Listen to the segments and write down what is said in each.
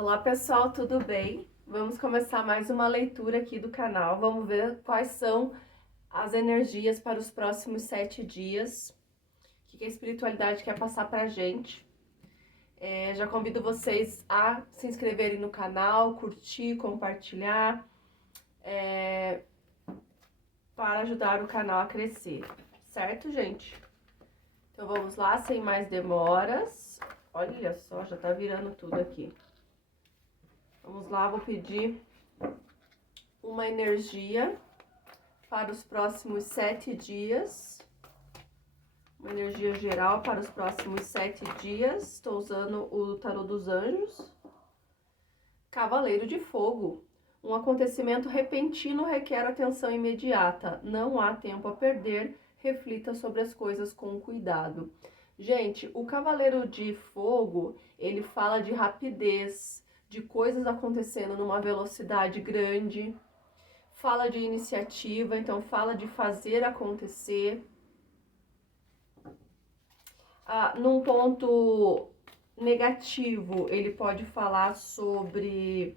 Olá pessoal, tudo bem? Vamos começar mais uma leitura aqui do canal. Vamos ver quais são as energias para os próximos 7 dias. O que a espiritualidade quer passar pra gente. Já convido vocês a se inscreverem no canal, curtir, compartilhar, para ajudar o canal a crescer. Certo, gente? Então vamos lá, sem mais demoras. Olha só, já tá virando tudo aqui. Vamos lá, vou pedir uma energia para os próximos 7 dias. Uma energia geral para os próximos 7 dias. Estou usando o tarô dos anjos. Cavaleiro de Fogo. Um acontecimento repentino requer atenção imediata. Não há tempo a perder. Reflita sobre as coisas com cuidado. Gente, o Cavaleiro de Fogo, ele fala de rapidez, de coisas acontecendo numa velocidade grande. Fala de iniciativa, então fala de fazer acontecer. Num ponto negativo, ele pode falar sobre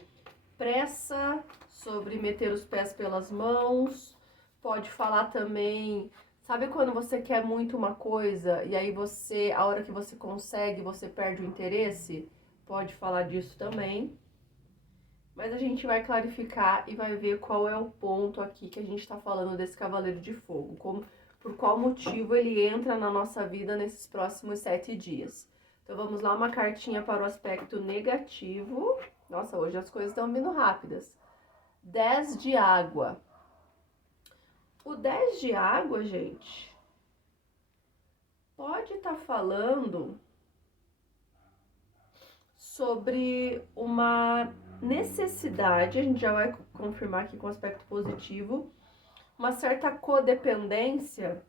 pressa, sobre meter os pés pelas mãos, pode falar também, sabe quando você quer muito uma coisa e aí você, a hora que você consegue, você perde o interesse? Pode falar disso também. Mas a gente vai clarificar e vai ver qual é o ponto aqui que a gente está falando desse Cavaleiro de Fogo. Por qual motivo ele entra na nossa vida nesses próximos 7 dias. Então vamos lá, uma cartinha para o aspecto negativo. Nossa, hoje as coisas estão vindo rápidas. 10 de água. O 10 de água, gente, pode estar falando sobre uma necessidade, a gente já vai confirmar aqui com aspecto positivo, uma certa codependência,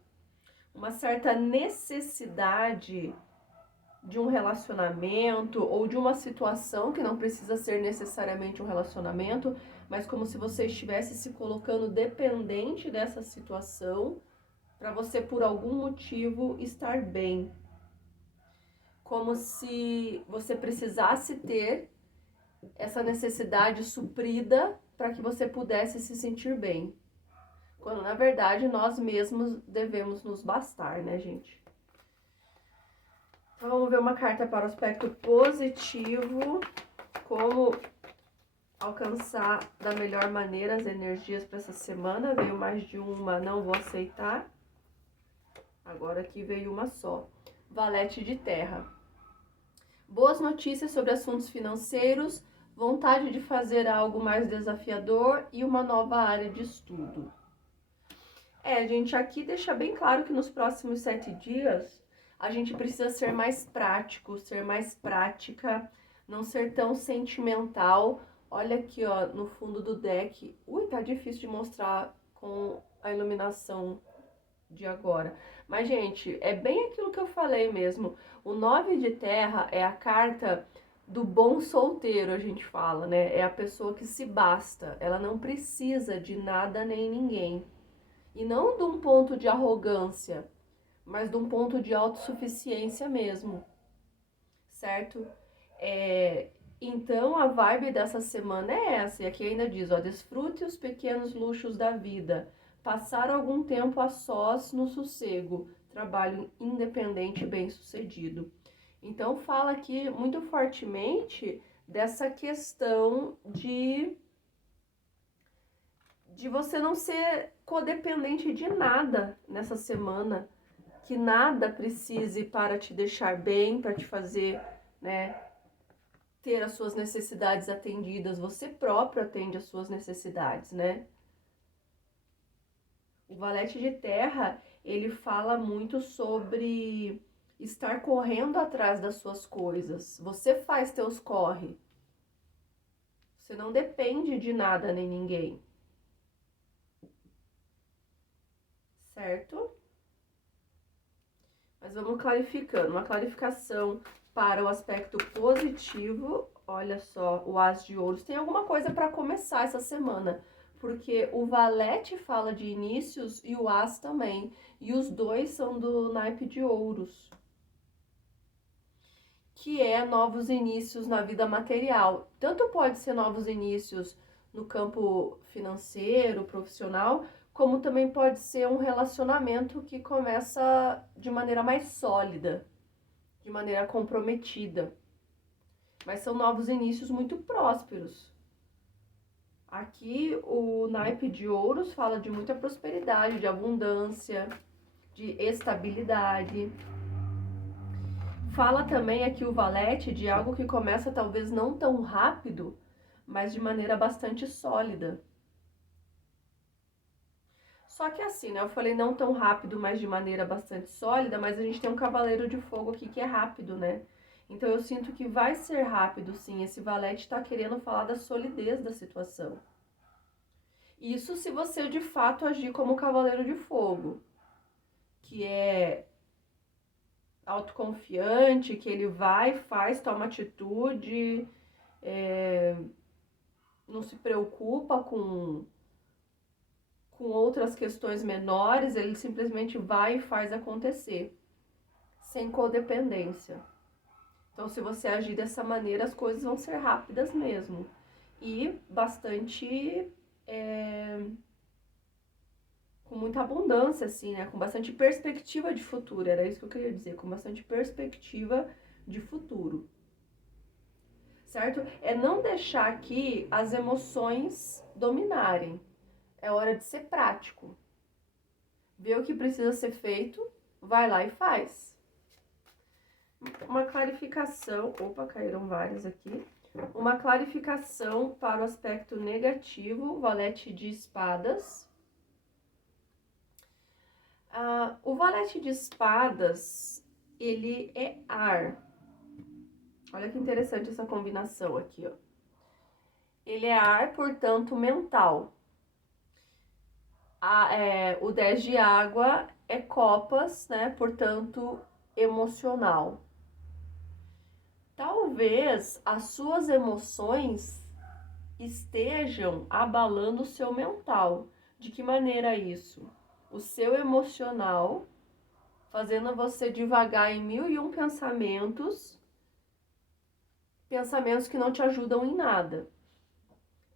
uma certa necessidade de um relacionamento ou de uma situação que não precisa ser necessariamente um relacionamento, mas como se você estivesse se colocando dependente dessa situação para você por algum motivo estar bem. Como se você precisasse ter essa necessidade suprida para que você pudesse se sentir bem. Quando, na verdade, nós mesmos devemos nos bastar, né, gente? Então, vamos ver uma carta para o aspecto positivo. Como alcançar da melhor maneira as energias para essa semana. Veio mais de uma, não vou aceitar. Agora aqui veio uma só. Valete de terra. Boas notícias sobre assuntos financeiros, vontade de fazer algo mais desafiador e uma nova área de estudo. Gente, aqui deixa bem claro que nos próximos 7 dias a gente precisa ser mais prático, ser mais prática, não ser tão sentimental. Olha aqui, ó, no fundo do deck. Ui, tá difícil de mostrar com a iluminação de agora. Mas, gente, é bem aquilo que eu falei mesmo. O 9 de terra é a carta do bom solteiro, a gente fala, né? É a pessoa que se basta. Ela não precisa de nada nem ninguém. E não de um ponto de arrogância, mas de um ponto de autossuficiência mesmo, certo? Então a vibe dessa semana é essa, e aqui ainda diz, ó, desfrute os pequenos luxos da vida, passar algum tempo a sós no sossego, trabalho independente e bem-sucedido. Então fala aqui muito fortemente dessa questão de você não ser codependente de nada nessa semana, que nada precise para te deixar bem, para te fazer, né, ter as suas necessidades atendidas. Você próprio atende as suas necessidades, né? O Valete de Terra, ele fala muito sobre estar correndo atrás das suas coisas. Você faz teus corre. Você não depende de nada nem ninguém. Certo? Mas vamos clarificando. Uma clarificação para o aspecto positivo. Olha só, o As de Ouros. Tem alguma coisa para começar essa semana. Porque o Valete fala de inícios e o As também. E os dois são do naipe de Ouros. que é novos inícios na vida material. Tanto pode ser novos inícios no campo financeiro, profissional, como também pode ser um relacionamento que começa de maneira mais sólida, de maneira comprometida. Mas são novos inícios muito prósperos. Aqui o naipe de ouros fala de muita prosperidade, de abundância, de estabilidade. Fala também aqui o valete de algo que começa talvez não tão rápido, mas de maneira bastante sólida. Só que assim, né? Eu falei não tão rápido, mas de maneira bastante sólida, mas a gente tem um cavaleiro de fogo aqui que é rápido, né? Então eu sinto que vai ser rápido, sim. Esse valete tá querendo falar da solidez da situação. Isso se você de fato agir como cavaleiro de fogo, que é autoconfiante, que ele vai, faz, toma atitude, não se preocupa com outras questões menores, ele simplesmente vai e faz acontecer, sem codependência. Então, se você agir dessa maneira, as coisas vão ser rápidas mesmo. E bastante... com muita abundância, assim, né? Com bastante perspectiva de futuro, era isso que eu queria dizer, com bastante perspectiva de futuro. Certo? É não deixar aqui as emoções dominarem. É hora de ser prático. Ver o que precisa ser feito, vai lá e faz. Uma clarificação, opa, caíram várias aqui. Uma clarificação para o aspecto negativo, valete de espadas. O valete de espadas, ele é ar. Olha que interessante essa combinação aqui, ó. Ele é ar, portanto, mental. O 10 de água é copas, né? Portanto, emocional. Talvez as suas emoções estejam abalando o seu mental. De que maneira isso? O seu emocional fazendo você divagar em 1001 pensamentos que não te ajudam em nada.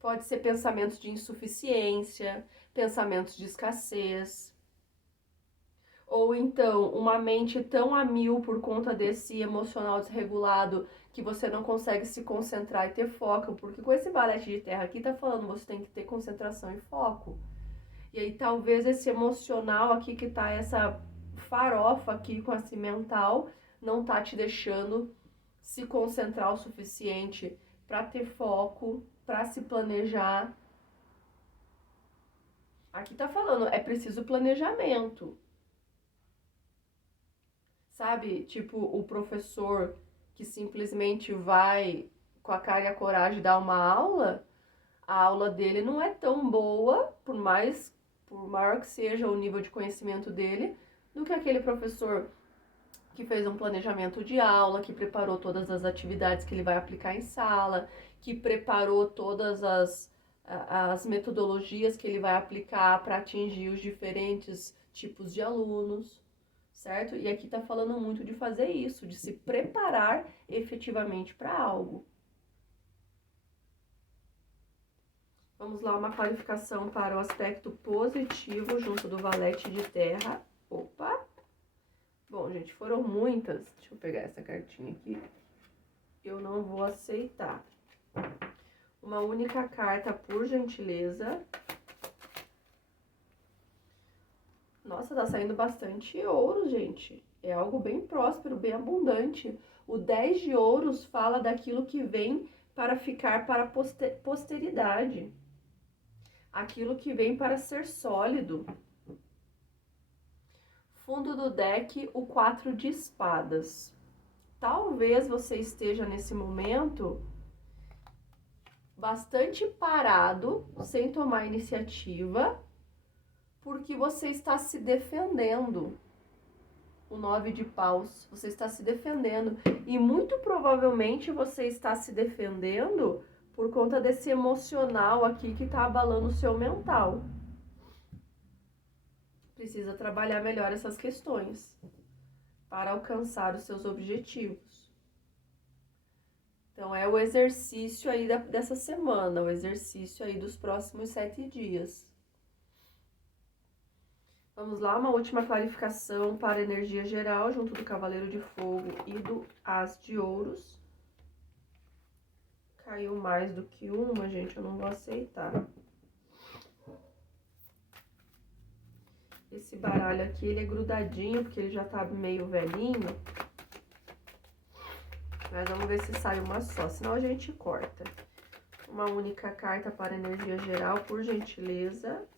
Pode ser pensamentos de insuficiência, pensamentos de escassez, ou então uma mente tão a mil por conta desse emocional desregulado que você não consegue se concentrar e ter foco, porque com esse valete de terra aqui tá falando, você tem que ter concentração e foco. E aí talvez esse emocional aqui que tá essa farofa aqui com esse mental não tá te deixando se concentrar o suficiente para ter foco, para se planejar. Aqui tá falando, é preciso planejamento. Sabe, tipo o professor que simplesmente vai com a cara e a coragem dar uma aula, a aula dele não é tão boa, por maior que seja o nível de conhecimento dele, do que aquele professor que fez um planejamento de aula, que preparou todas as atividades que ele vai aplicar em sala, que preparou todas as metodologias que ele vai aplicar para atingir os diferentes tipos de alunos, certo? E aqui tá falando muito de fazer isso, de se preparar efetivamente para algo. Vamos lá, uma qualificação para o aspecto positivo junto do valete de terra. Opa! Bom, gente, foram muitas. Deixa eu pegar essa cartinha aqui. Eu não vou aceitar. Uma única carta, por gentileza. Nossa, tá saindo bastante ouro, gente. É algo bem próspero, bem abundante. O 10 de ouros fala daquilo que vem para ficar para a posteridade. Aquilo que vem para ser sólido. Fundo do deck, o 4 de espadas. Talvez você esteja nesse momento bastante parado, sem tomar iniciativa, porque você está se defendendo. O 9 de paus, você está se defendendo. E muito provavelmente você está se defendendo por conta desse emocional aqui que está abalando o seu mental. Precisa trabalhar melhor essas questões para alcançar os seus objetivos. Então, é o exercício aí dessa semana, o exercício aí dos próximos 7 dias. Vamos lá, uma última clarificação para a energia geral, junto do Cavaleiro de Fogo e do As de Ouros. Caiu mais do que uma, gente, eu não vou aceitar. Esse baralho aqui, ele é grudadinho, porque ele já tá meio velhinho. Mas vamos ver se sai uma só, senão a gente corta. Uma única carta para energia geral, por gentileza.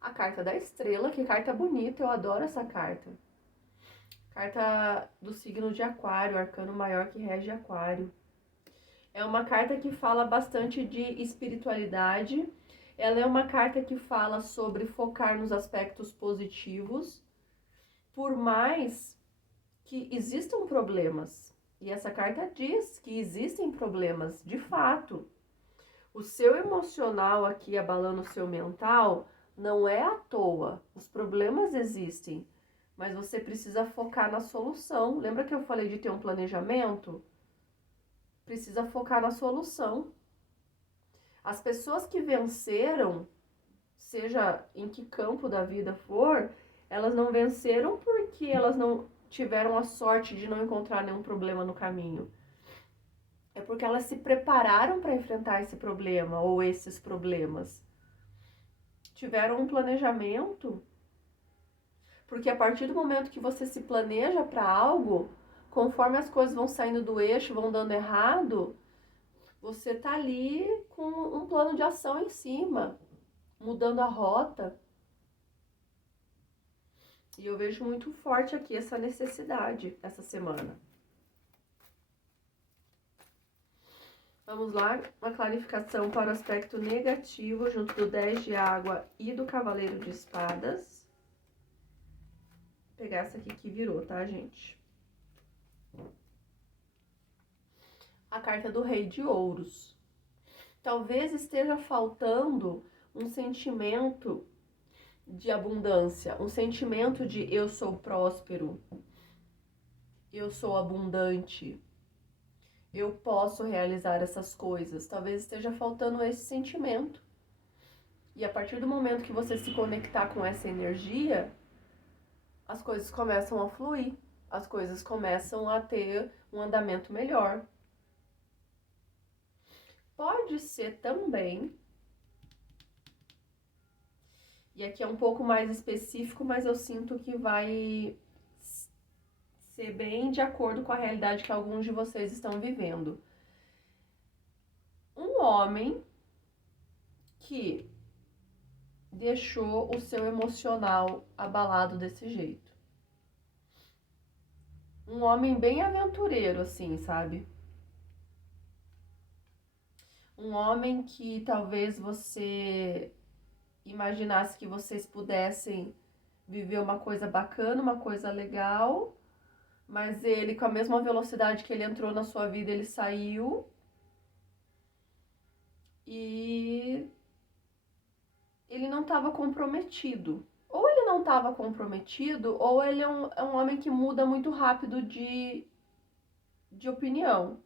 A carta da estrela, que carta bonita, eu adoro essa carta. Carta do signo de Aquário, arcano maior que rege Aquário. É uma carta que fala bastante de espiritualidade. Ela é uma carta que fala sobre focar nos aspectos positivos, por mais que existam problemas. E essa carta diz que existem problemas, de fato. O seu emocional aqui abalando o seu mental não é à toa. Os problemas existem, mas você precisa focar na solução. Lembra que eu falei de ter um planejamento? Precisa focar na solução. As pessoas que venceram, seja em que campo da vida for, elas não venceram porque elas não tiveram a sorte de não encontrar nenhum problema no caminho. É porque elas se prepararam para enfrentar esse problema ou esses problemas. Tiveram um planejamento. Porque a partir do momento que você se planeja para algo, conforme as coisas vão saindo do eixo, vão dando errado, você tá ali com um plano de ação em cima, mudando a rota. E eu vejo muito forte aqui essa necessidade essa semana. Vamos lá, uma clarificação para o aspecto negativo, junto do 10 de água e do Cavaleiro de Espadas. Vou pegar essa aqui que virou, tá, gente? A carta do Rei de Ouros. Talvez esteja faltando um sentimento de abundância, um sentimento de eu sou próspero, eu sou abundante, eu posso realizar essas coisas. Talvez esteja faltando esse sentimento. E a partir do momento que você se conectar com essa energia, as coisas começam a fluir, as coisas começam a ter um andamento melhor. Pode ser também, e aqui é um pouco mais específico, mas eu sinto que vai ser bem de acordo com a realidade que alguns de vocês estão vivendo. Um homem que deixou o seu emocional abalado desse jeito. Um homem bem aventureiro, assim, sabe? Um homem que talvez você imaginasse que vocês pudessem viver uma coisa bacana, uma coisa legal, mas ele, com a mesma velocidade que ele entrou na sua vida, ele saiu. E ele não estava comprometido. Ou ele não estava comprometido, ou ele é um homem que muda muito rápido de opinião.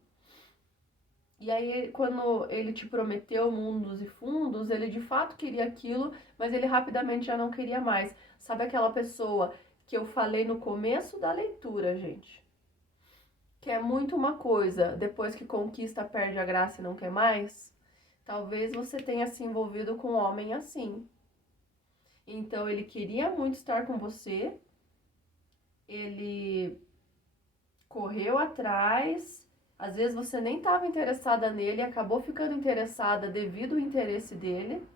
E aí, quando ele te prometeu mundos e fundos, ele de fato queria aquilo, mas ele rapidamente já não queria mais. Sabe aquela pessoa que eu falei no começo da leitura, gente? Que é muito uma coisa, depois que conquista, perde a graça e não quer mais? Talvez você tenha se envolvido com um homem assim. Então, ele queria muito estar com você, ele correu atrás, às vezes você nem estava interessada nele, acabou ficando interessada devido ao interesse dele.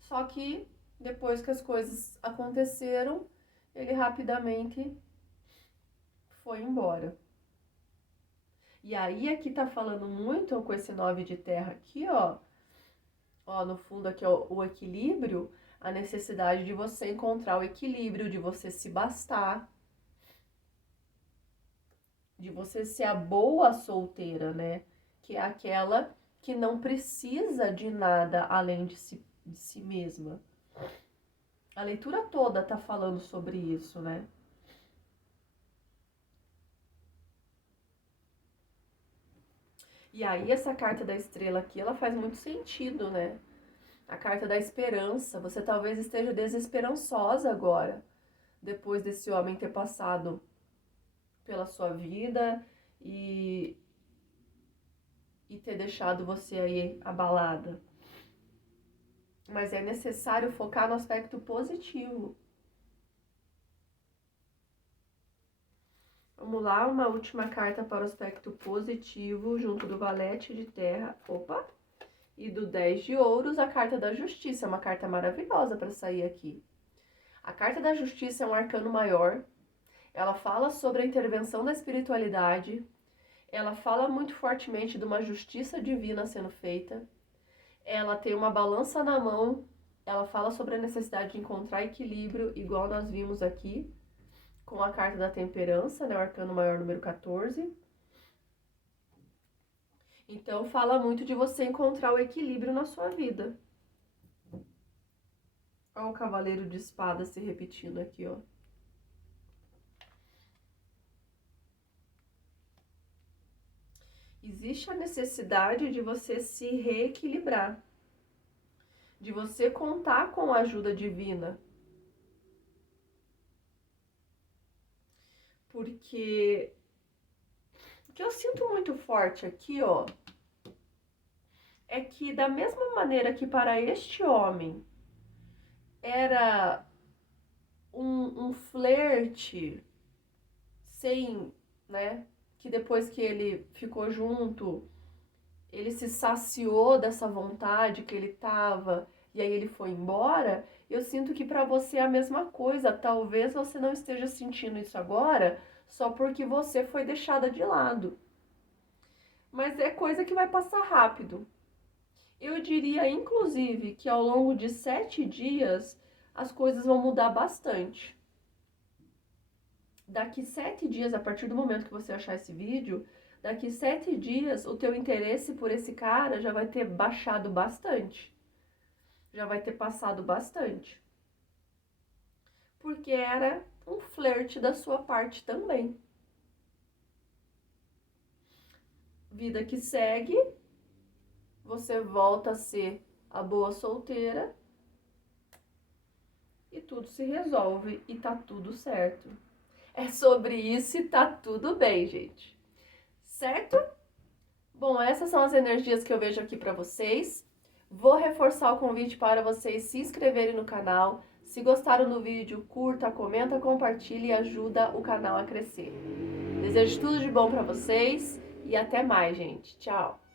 Só que, depois que as coisas aconteceram, ele rapidamente foi embora. E aí, aqui tá falando muito com esse 9 de terra aqui, ó. Ó, no fundo aqui, ó, o equilíbrio, a necessidade de você encontrar o equilíbrio, de você se bastar, de você ser a boa solteira, né? Que é aquela que não precisa de nada além de si mesma. A leitura toda tá falando sobre isso, né? E aí essa carta da estrela aqui, ela faz muito sentido, né? A carta da esperança. Você talvez esteja desesperançosa agora, depois desse homem ter passado pela sua vida e, e ter deixado você aí abalada. Mas é necessário focar no aspecto positivo. Vamos lá, uma última carta para o aspecto positivo, junto do valete de terra, opa, e do 10 de ouros, a carta da justiça, uma carta maravilhosa para sair aqui. A carta da justiça é um arcano maior, ela fala sobre a intervenção da espiritualidade, ela fala muito fortemente de uma justiça divina sendo feita, ela tem uma balança na mão, ela fala sobre a necessidade de encontrar equilíbrio, igual nós vimos aqui, com a carta da temperança, né, o arcano maior número 14. Então fala muito de você encontrar o equilíbrio na sua vida. Olha o cavaleiro de espadas se repetindo aqui, ó. Existe a necessidade de você se reequilibrar, de você contar com a ajuda divina. Porque o que eu sinto muito forte aqui, ó, é que da mesma maneira que para este homem era um flerte sem, né, que depois que ele ficou junto, ele se saciou dessa vontade que ele tava e aí ele foi embora, eu sinto que para você é a mesma coisa. Talvez você não esteja sentindo isso agora só porque você foi deixada de lado. Mas é coisa que vai passar rápido. Eu diria, inclusive, que ao longo de 7 dias as coisas vão mudar bastante. Daqui 7 dias, a partir do momento que você achar esse vídeo, daqui 7 dias o teu interesse por esse cara já vai ter baixado bastante. Já vai ter passado bastante. Porque era um flerte da sua parte também. Vida que segue, você volta a ser a boa solteira e tudo se resolve e tá tudo certo. É sobre isso e tá tudo bem, gente. Certo? Bom, essas são as energias que eu vejo aqui pra vocês. Vou reforçar o convite para vocês se inscreverem no canal. Se gostaram do vídeo, curta, comenta, compartilha e ajuda o canal a crescer. Desejo tudo de bom pra vocês e até mais, gente. Tchau!